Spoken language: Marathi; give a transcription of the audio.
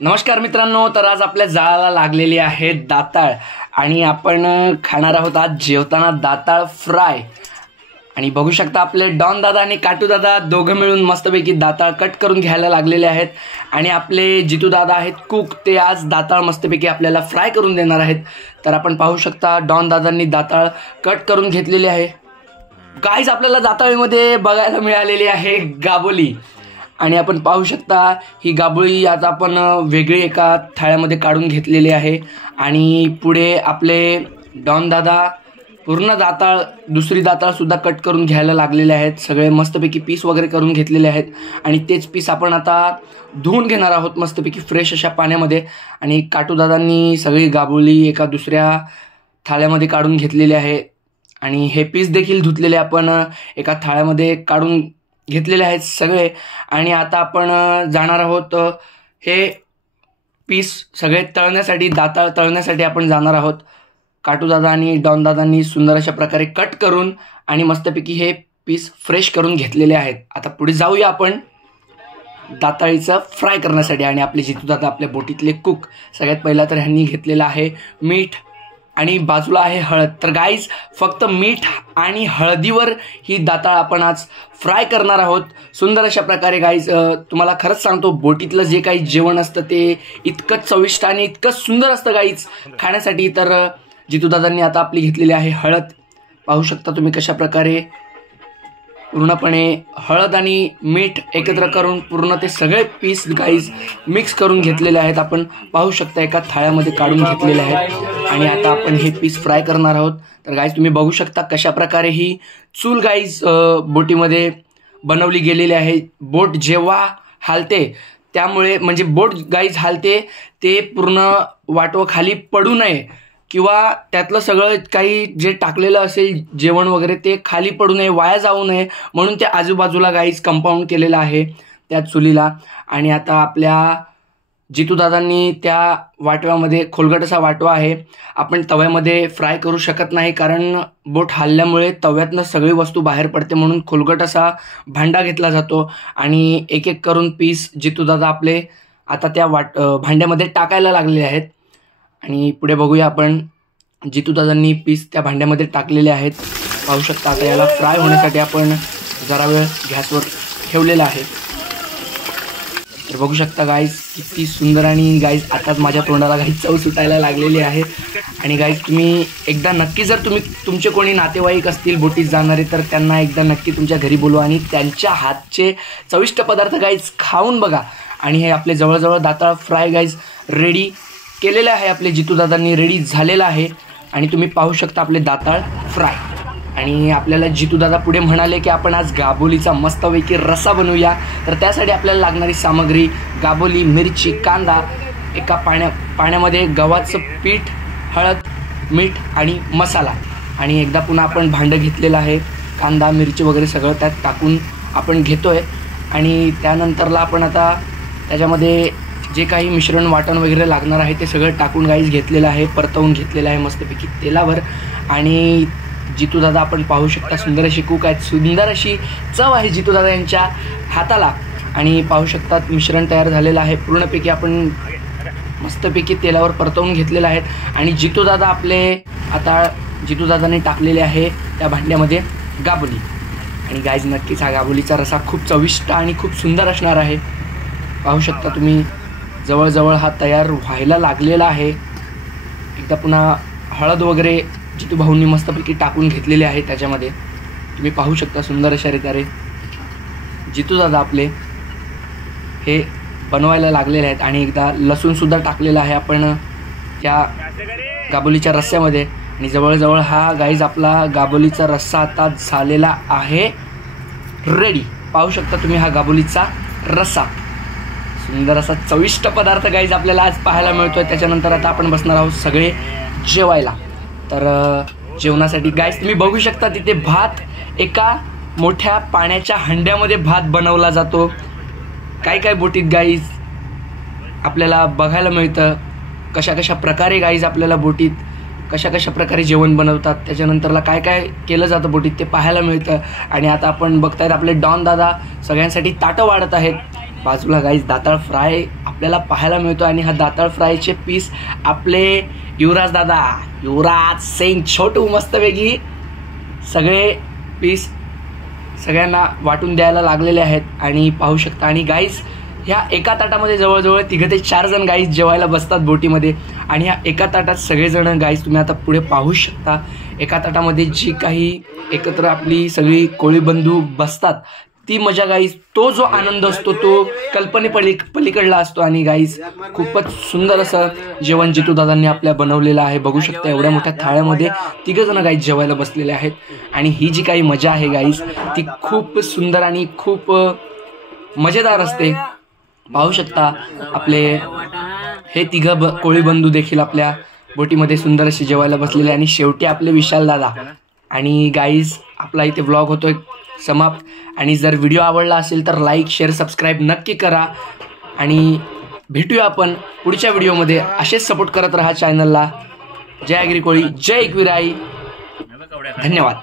नमस्कार मित्रांनो, तर आज आपल्या जाळाला लागलेली आहे दाताळ आणि आपण खाणार आहोत आज जेवताना दाताळ फ्राय। आणि बघू शकता आपले डॉन दादा आणि काटू दादा दोघं मिळून मस्तपैकी दाताळ कट करून घ्यायला लागलेले आहेत आणि आपले जितू दादा आहेत कुक, ते आज दाताळ मस्तपैकी आपल्याला फ्राय करून देणार आहेत। तर आपण पाहू शकता डॉन दादांनी दाताळ कट करून घेतलेली आहे। गाईज आपल्याला दाताळीमध्ये बघायला मिळालेली आहे गाबोली आणि आपण पाहू शकता ही गाबोळी आता आपण वेगळी एका थाळ्यामध्ये काढून घेतलेली आहे आणि पुढे आपले डॉन दादा पूर्ण दाताळ दुसरी दाताळ सुद्धा कट करून घ्यायला लागलेले आहेत। सगळे मस्तपैकी पीस वगैरे करून घेतलेले आहेत आणि तेच पीस आपण आता धुवून घेणार आहोत मस्तपैकी फ्रेश अशा पाण्यामध्ये। आणि काटू दादांनी सगळी गाबोळी एका दुसऱ्या थाळ्यामध्ये काढून घेतलेली आहे आणि हे पीस देखील धुतलेले आपण एका थाळ्यामध्ये काढून घेतलेले आहेत सगळे। आणि आता आपण जाणार आहोत हे पीस सगळे तळण्यासाठी, दाताळ तळण्यासाठी आपण जाणार आहोत। काटू दादा आणि डॉन दादांनी सुंदर अशा प्रकारे कट करून आणि मस्तपैकी हे पीस फ्रेश करून घेतलेले आहेत। आता पुढे जाऊया आपण दाताळीचं फ्राय करण्यासाठी। आणि आपले जितू दादा आपल्या बोटीतले कुक, सगळ्यात पहिला तर ह्यांनी घेतलेलं आहे मीठ आणि बाजूला आहे हळद। तर गाईज फक्त मीठ आणि हळदीवर ही दाताळ आपण आज फ्राय करणार आहोत सुंदर अशा प्रकारे। गाईज तुम्हाला खरंच सांगतो, बोटीतलं जे काही जेवण असतं ते इतकंच चविष्ट आणि इतकंच सुंदर असतं गाईज खाण्यासाठी। तर जितू दादांनी आता आपली घेतलेली आहे हळद, पाहू शकता तुम्ही कशा प्रकारे पूर्णपणे हळद आणि मीठ एकत्र करून पूर्ण ते सगळे पीस गाईज मिक्स करून घेतलेले आहेत। आपण पाहू शकता एका थाळ्यामध्ये काढून घेतलेले आहेत आणि आता आपण हे पीस फ्राय करणार आहोत। तर गाईज तुम्ही बघू शकता कशा प्रकारे ही चूल गाईज बोटीमध्ये बनवली गेलेली आहे। बोट जेव्हा हालते त्यामुळे म्हणजे बोट गाईज हालते ते पूर्ण वाटव खाली पडू नये किंवा त्यातलं सगळं काही जे टाकलेलं असेल जेवण वगैरे ते खाली पडू नये, वाया जाऊ नये, म्हणून त्या आजूबाजूला गाईज कंपाऊंड केलेलं आहे त्या चुलीला। आणि आता आपल्या जितू दादांनी त्या वाटव्यामध्ये, खोलगट असा वाटवा आहे, आपण तव्यामध्ये फ्राय करू शकत नाही कारण बोट हलल्यामुळे तव्यातनं सगळी वस्तू बाहेर पडते, म्हणून खोलगट असा भांडा घेतला जातो आणि एक एक करून पीस जितू दादा आपले आता त्या भांड्यामध्ये टाकायला लागलेले आहेत। आणि पुढे बघूया आपण जितू दादांनी पीस त्या भांड्यामध्ये टाकलेले आहेत। पाहू शकता आता याला फ्राय होण्यासाठी आपण जरा वेळ गॅसवर ठेवलेला आहे। तर बघू शकता गाईज किती सुंदर आणि गाईज आताच माझ्या तोंडाला गाईज चव सुटायला लागलेली आहे। आणि गाईज तुम्ही एकदा नक्की, जर तुमचे कोणी नातेवाईक असतील बोटीत जाणारे, तर त्यांना एकदा नक्की तुमच्या घरी बोलवा आणि त्यांच्या हातचे चविष्ट पदार्थ गाईज खाऊन बघा। आणि हे आपले जवळजवळ दाताळ फ्राय गाईज रेडी केलेलं आहे, आपले जितू दादांनी रेडी झालेलं आहे। आणि तुम्ही पाहू शकता आपले दाताळ फ्राय। आणि आपल्याला जितू दादा पुढे म्हणाले की आपण आज गाबोलीचा मस्तपैकी रस्सा बनवूया। तर त्यासाठी आपल्याला लागणारी सामग्री गाबोली, मिरची, कांदा, एका पाण्यामध्ये गव्हाचं पीठ, हळद, मीठ आणि मसाला। आणि एकदा पुन्हा आपण भांडं घेतलेलं आहे, कांदा मिरची वगैरे सगळं त्यात टाकून आपण घेतोय। आणि त्यानंतरला आपण आता त्याच्यामध्ये जे काही मिश्रण वाटण वगैरे लागणार आहे ते सगळं टाकून गाईज घेतलेलं आहे, परतवून घेतलेलं आहे मस्तपैकी तेलावर। आणि जितू दादा आपण पाहू शकता सुंदर अशी कुक आहेत, सुंदर अशी चव आहे जितू दादा यांच्या हाताला। आणि पाहू शकता मिश्रण तयार झालेलं आहे पूर्णपैकी, आपण मस्तपैकी तेलावर परतवून घेतलेलं आहे। आणि जितू दादा आपले आता जितू दादाने टाकलेले आहे त्या भांड्यामध्ये गाबोली। आणि गाईज नक्कीच हा गाबोलीचा रस्सा खूप चविष्ट आणि खूप सुंदर असणार आहे। पाहू शकता तुम्ही जवळजवळ हा तयार व्हायला लागलेला आहे। एकदा पुन्हा हळद वगैरे जितू भाऊंनी मस्तपैकी टाकून घेतलेले आहे त्याच्यामध्ये, तुम्ही पाहू शकता सुंदर अशा रीतीने जितू दादा आपले हे बनवायला लागलेले आहेत। आणि एकदा लसूणसुद्धा टाकलेला आहे आपण त्या गाबोलीच्या रस्स्यामध्ये। आणि जवळजवळ हा गाईज आपला गाबोलीचा रस्सा आता झालेला आहे रेडी। पाहू शकता तुम्ही हा गाबोलीचा रस्सा, सुंदर असा चविष्ट पदार्थ गाईज आपल्याला आज पाहायला मिळतोय। त्याच्यानंतर आता आपण बसणार आहोत सगळे जेवायला। तर जेवणासाठी गाईज तुम्ही बघू शकता तिथे भात, एका मोठ्या पाण्याच्या हंड्यामध्ये भात बनवला जातो। काय काय बोटीत गाईज आपल्याला बघायला मिळतं, कशा कशा प्रकारे गाईज आपल्याला बोटीत कशा कशा प्रकारे जेवण बनवतात, त्याच्यानंतरला काय काय केलं जातं बोटीत ते पाहायला मिळतं। आणि आता आपण बघतायत आपले डॉन दादा सगळ्यांसाठी ताटं वाढत आहेत। बाजूला गाईज दाताळ फ्राय आपल्याला पाहायला मिळतो. आणि हा दाताळ फ्रायचे पीस आपले युवराज दादा, युवराज सिंग छोटू मस्तपैकी सगळे पीस सगळ्यांना वाटून द्यायला लागलेले आहेत. आणि पाहू शकता. आणि गाईज ह्या एका ताटामध्ये जवळजवळ 3 ते 4 जण गाईज जेवायला बसतात बोटीमध्ये. आणि ह्या एका ताटात सगळेजण गाईज तुम्ही आता पुढे पाहू शकता. एका ताटामध्ये जी काही एकत्र आपली सगळी कोळी बंधू बसतात ती मजा गाईज, तो जो आनंद असतो तो पलीकडला असतो. आणि गाईज खूपच सुंदर असं जेवण जितू दादांनी आपल्या बनवलेलं आहे. बघू शकता एवढ्या मोठ्या थाळ्यामध्ये 3 जण गाईज जेवायला बसलेले आहेत. आणि ही जी काही मजा आहे गाईज ती खूप सुंदर आणि खूप मजेदार असते. पाहू शकता आपले हे 3 कोळी बंधू देखील आपल्या बोटीमध्ये सुंदर असे जेवायला बसलेले. आणि शेवटी आपले विशाल दादा. आणि गाईज आपला इथे व्लॉग होतोय समाप्त. आणि जर व्हिडिओ आवडला असेल तर लाईक, शेअर, सबस्क्राईब नक्की करा. आणि भेटूया आपण पुढच्या व्हिडिओमध्ये. असेच सपोर्ट करत राहा चॅनलला. जय आगरी कोळी, जय एकविराई. धन्यवाद.